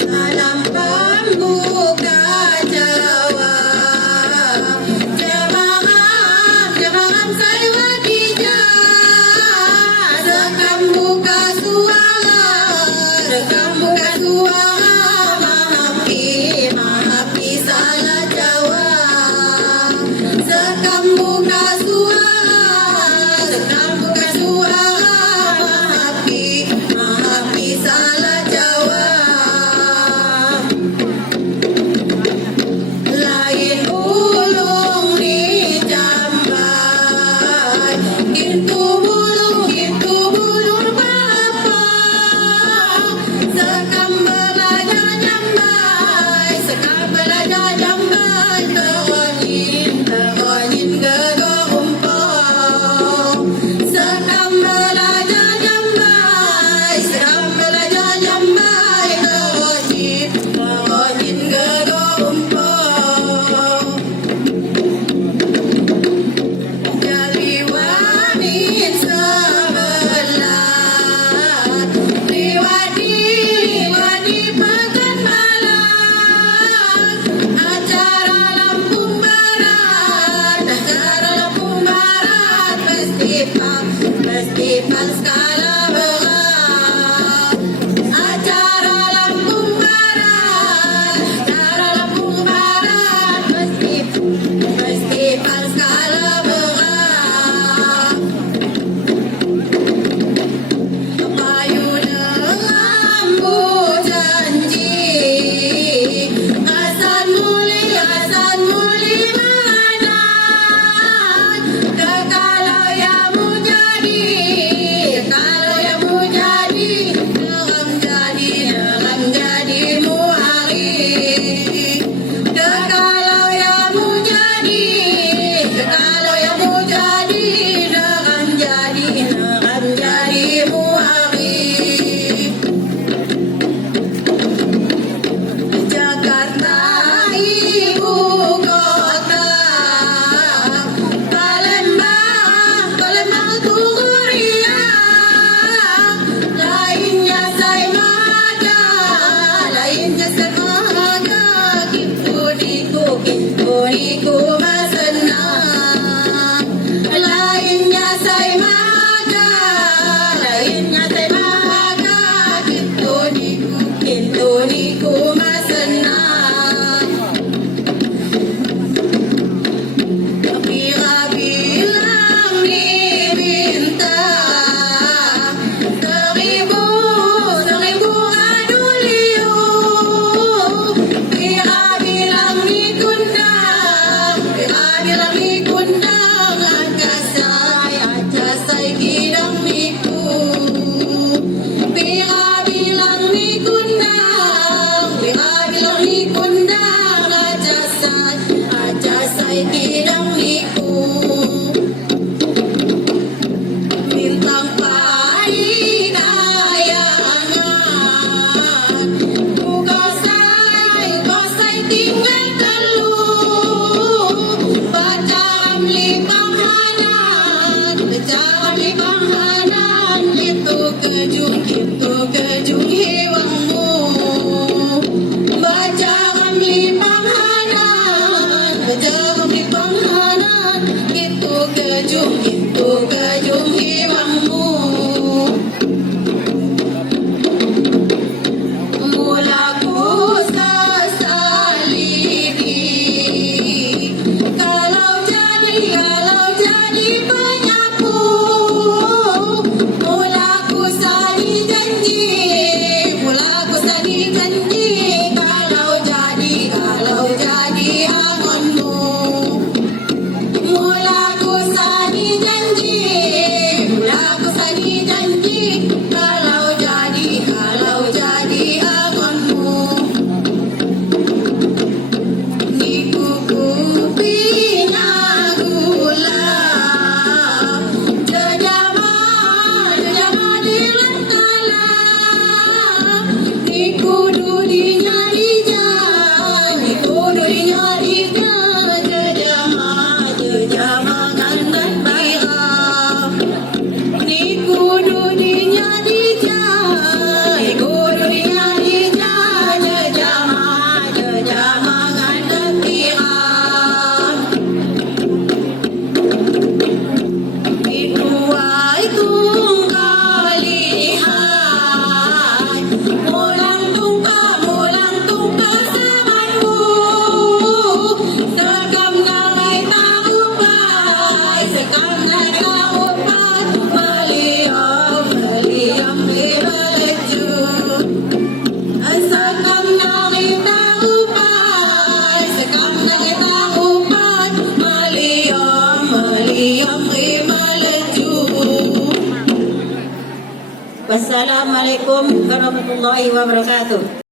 Salam pembuka Jawa, jemaah saya dijah, sekam buka suara, mahapi salah Jawa, sekam buka suara, mahapi salah Jawa. Lain ulung di jamban, itu bulung bapa, sekam belajar jambai, teronin gedor umpong, sekam belajar jambai, teronin gedor umpong. Jadi wamin sebelah, liwadi pekan malam, acara Lampung Barat, festival skala berat. Acara Lampung Barat, festival skala berat. Payung lampu janji, Hasan Muli mana? Kalau yang mau jadi, dalam jadi muari. Kalau yang mau jadi, dalam jadi muari. Jakarta ibu kota, Palembang Tuguria, lainnya saya maga, gitu niku masenang. Lainnya saya maga, gitu niku masenang. Pira bilang di bintang, seribu aduliu. Pira bilang di kundang, acasai gidang niku. Pira bilang di kundang, acasai gidang niku. Bintang painayangan, kosai tinggal telu, pacaran lipanghanan, itu kejung hewangmu. Pacaran lipanghanan, itu kejung hewangmu. Mula ku sasalidi, kalau jadi penyapu. Mula ku sali janji, Wassalamualaikum warahmatullahi wabarakatuh.